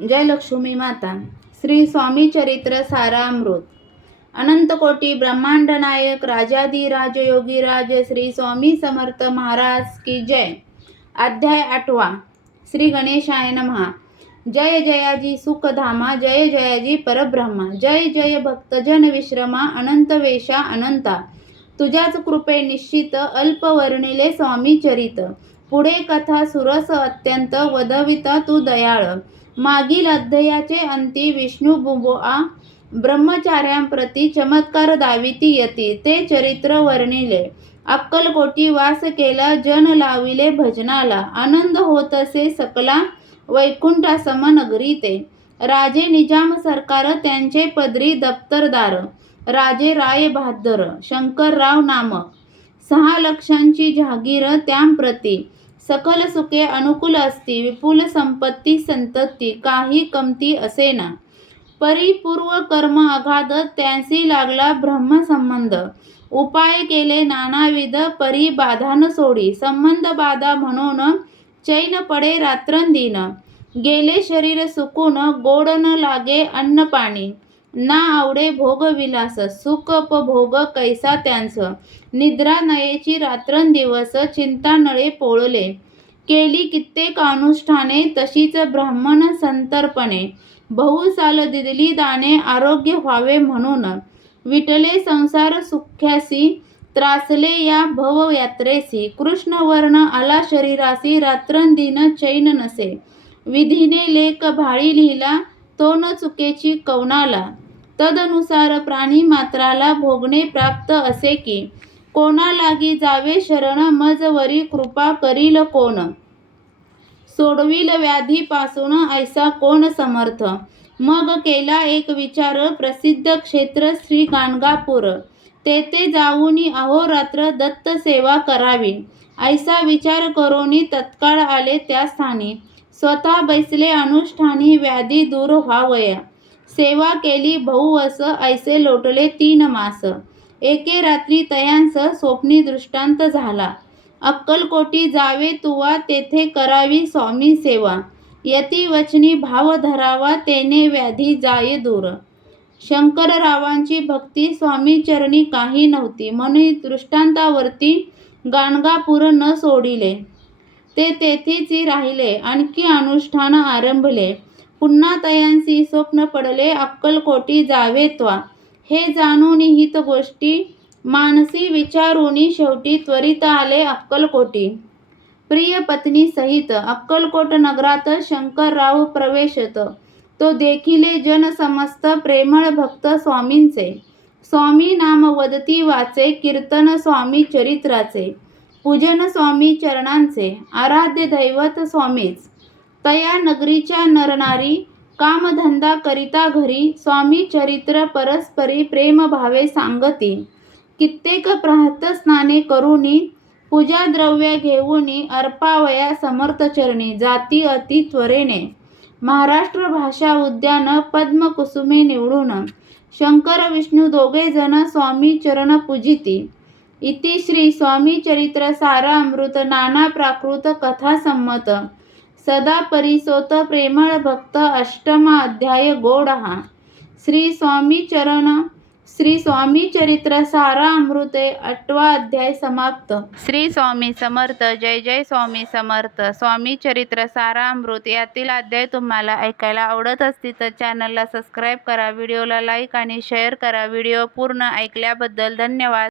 जय लक्ष्मी माता। श्री स्वामी चरित्र सारामृत। अनंत कोटी ब्रह्मांड नायक राजाधिराज योगीराज श्री स्वामी समर्थ महाराज की जय। अध्याय 8। श्री गणेशाय नमः। जय जयाजी सुखधामा, जय जयाजी परब्रह्मा, जय जय भक्तजन विश्रमा, अनंत वेशा अनंता, तुझ्याच कृपे निश्चित अल्प वर्णिले स्वामी चरित। पुढे कथा सुरस अत्यंत, वदविता तू दयाळ। मागील अध्यायाचे अंती विष्णू बुवा ब्रह्मचार्यांप्रती चमत्कार दाविती यती, ते चरित्र वर्णिले। अक्कलकोटी वास केला, जन लाविले भजनाला, आनंद होत असे सकला वैकुंठासम नगरी ते। राजे निजाम सरकार त्यांचे पदरी दप्तरदार, राजे राय बहादर शंकरराव नामक। 6 लक्षांची जहागीर त्यांप्रती, सकल सुखे अनुकूल असती, विपुल संपत्ती संतती काही कमती असेना। परिपूर्व कर्म अगाध त्यांसी लागला ब्रह्मसंबंध, उपाय केले नानाविध परी बाधा न सोडी। संबंध बाधा म्हणून चैन पडे रात्रंदिन, गेले शरीर सुकून गोड न लागे अन्न पाणी। ना आवडे भोगविलास, सुखोपभोग कैसा त्यांस, निद्रा नयेची रात्रंदिवस चिंता नळे पोळले। केली कित्येक अनुष्ठाने तशीच ब्राह्मण संतर्पणे, बहुसाल दिली दाने आरोग्य व्हावे म्हणून। विटले संसार सुख्यासी, त्रासले या भवयात्रेसी। कृष्णवर्ण आला शरीरासी, रात्रंदिन चैन नसे। विधीने लेख भाळी लिहिला, तो न चुकेची कवनाला। तदनुसार प्राणी मात्राला भोगणे प्राप्त असे की, कोणा लागी जावे शरण मजवरी कृपा करील कोण। सोडविल व्याधीपासून ऐसा कोण समर्थ। मग केला एक विचार, प्रसिद्ध क्षेत्र श्री गाणगापूर, तेथे जाऊनी अहोरात्र दत्त सेवा करावी। ऐसा विचार करोनी तत्काळ आले त्या स्थानी, स्वतः बैसले अनुष्ठानी व्याधी दूर व्हावया। सेवा केली बहुवस, ऐसे लोटले 3 मास। एके रात्री तयांस स्वप्नी दृष्टांत झाला, अक्कलकोटी जावे तुवा तेथे करावी स्वामी सेवा। यती वचनी भाव धरावा, तेने व्याधी जाय दूर। शंकररावांची भक्ती स्वामी चरणी काही नव्हती, म्हणून दृष्टांतावरती गाणगापूर न सोडिले, ते तेथेच राहिले। आणखी अनुष्ठान आरंभले, पुन्हा तयांसी स्वप्न पडले, अक्कलकोटी जावे त्वा। हे जाणून हित गोष्टी मानसी विचारूनी, शेवटी त्वरित आले अक्कलकोटी। प्रिय पत्नी सहित अक्कलकोट नगरात शंकरराव प्रवेशत, तो देखिले जन समस्त प्रेमळ भक्त स्वामींचे। स्वामी नाम वदती वाचे, कीर्तन स्वामी चरित्राचे, पूजन स्वामी चरणांचे। आराध्य दैवत स्वामीच, तया नगरीच्या नरनारी कामधंदा करिता घरी। स्वामी चरित्र परस्परी प्रेम भावे सांगती, कित्येक प्रातःस्नाने करूनी, पूजा द्रव्य घेऊनी, अर्पावया समर्थ चरणी। जाती अति त्वरेने महाराष्ट्र भाषा उद्यान पद्मकुसुमे निवडून, शंकर विष्णू दोघे जण स्वामी चरण पूजिती। इति श्री स्वामी चरित्र सारामृत नाना प्राकृत कथा संमत, सदा परिसोत प्रेमळ भक्त। 8मा अध्याय गोडहा। श्री स्वामी चरित्र सारामृते 8वा अध्याय समाप्त। श्री स्वामी समर्थ। जय जय स्वामी समर्थ। स्वामी चरित्र सारामृत यातील अध्याय तुम्हाला ऐकायला आवडत असतील तर चॅनलला सबस्क्राईब करा, व्हिडिओला लाईक आणि शेअर करा। व्हिडिओ पूर्ण ऐकल्याबद्दल धन्यवाद।